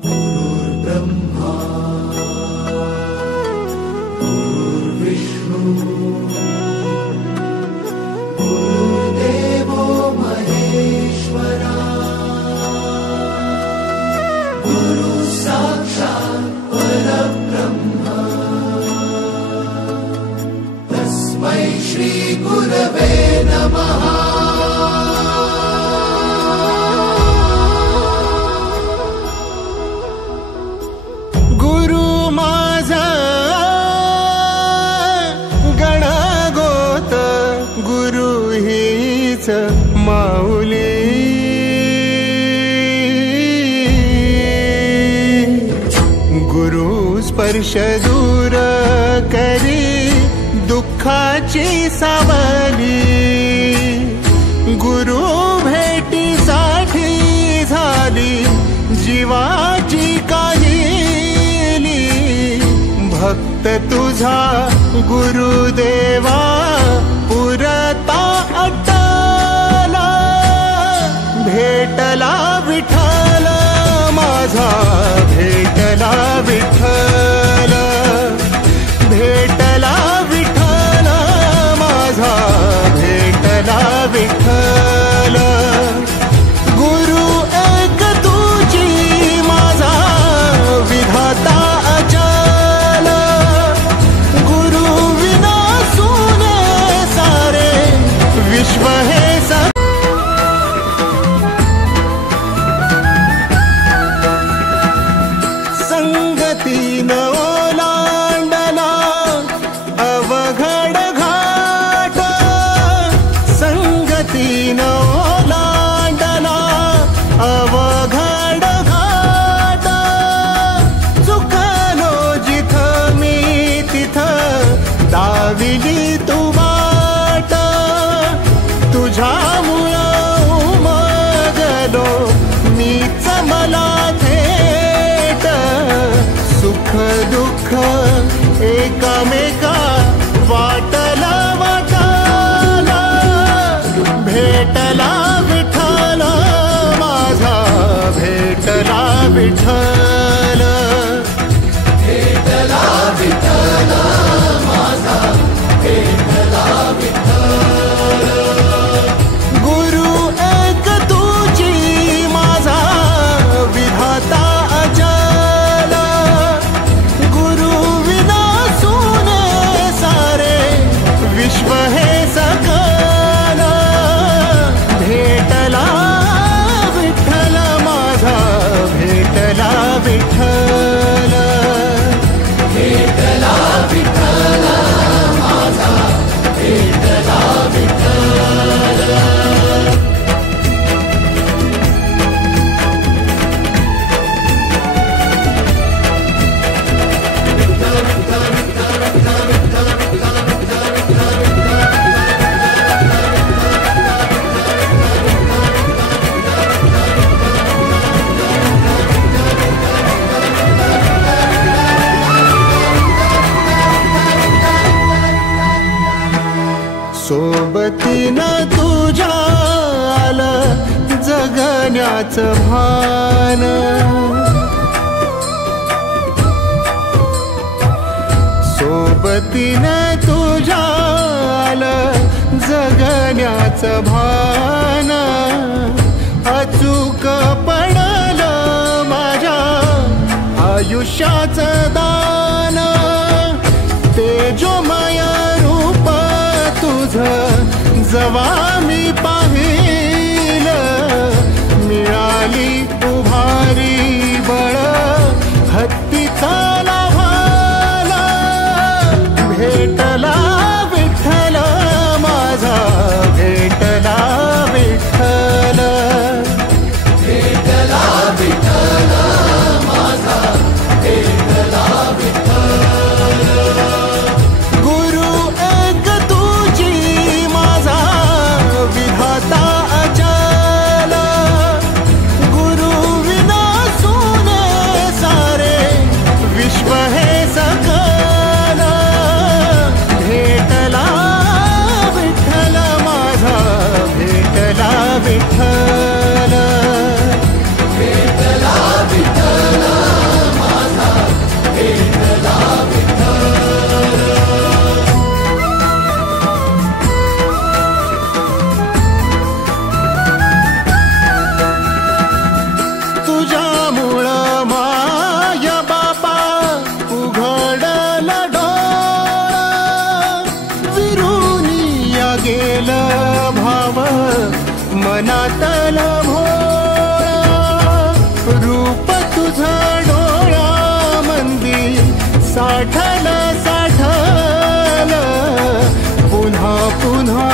गुरुर्ब्रह्मा गुरुर्विष्णु गुरुर्देवो महेश्वरा गुरु साक्षात् परब्रह्म तस्मै श्री गुरवे नमः। माऊली गुरु स्पर्श दूर करी दुःखाची सावली, गुरु भेटीसाठी झाली जीवाची काहिली। भक्त तुझा गुरुदेवा पुरता अट्टला, भेटला विठ्ठल माझा, भेटला विठ्ठल, भेटला विठ्ठल माझा, भेटला विठ्ठल। गुरु एक तुझी माझा विधाता अचल, गुरु विना सुने सारे विश्व हे संगतीन ओलांडला अवघड घाट, संगतीन ओलांडला अवघड घाट। चुकलो जिथं मी तिथं दाविली तू वाट, तुझ्यामुळं उमगलो मीच मला थेट। सुख दुःख एकामेका वाटला वाटाला, भेटला विठ्ठल माझा, भेटला विठ्ठल, भेटला विठ्ठल माझा, भेटला विठ्ठल। गुरु एक तुझी माझा विधाता अचल, गुरु विना सुने सारे विश्व हे सकल। भेटला विठ्ठल माझा, भेटला विठ्ठल, भेटला विठ्ठल माझा, भेटला विठ्ठल। सोबतीनं तुझ्या आलं जगण्याचं भान, सोबतीनं तुझ्या आलं जगण्याचं भान। अचूक पडलं माझ्या आयुष्याचं दान, तेजोमय रूप तुझं जवा मी पाहिलं, मिळाली उभारी बळ हत्तीचा लाभाला। भेटला विठ्ठल माझा, भेटला विठ्ठल, विठ्ठल भेटला विठ्ठल माझा भेटला विठ्ठल. तुझ्यामुळं माय बापा उघडल डोळा, विरुनिया गेलं भाव मनातल भोळा. रूप तुझं डोळ्यामंदी साठल साठल, पुन्हा पुन्हा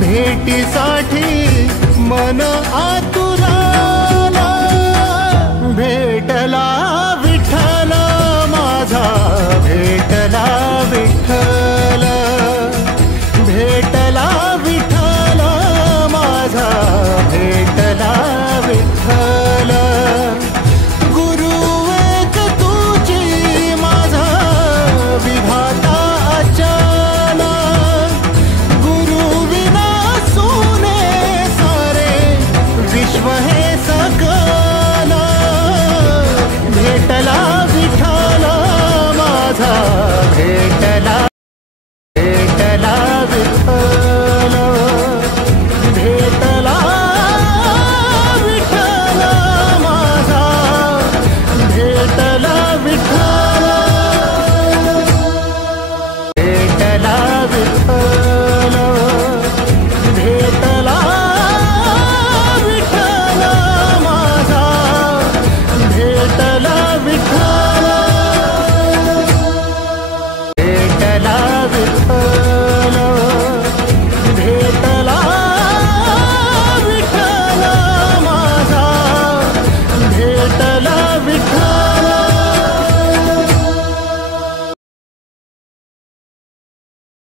भेटीसाठी मन आतुरलं.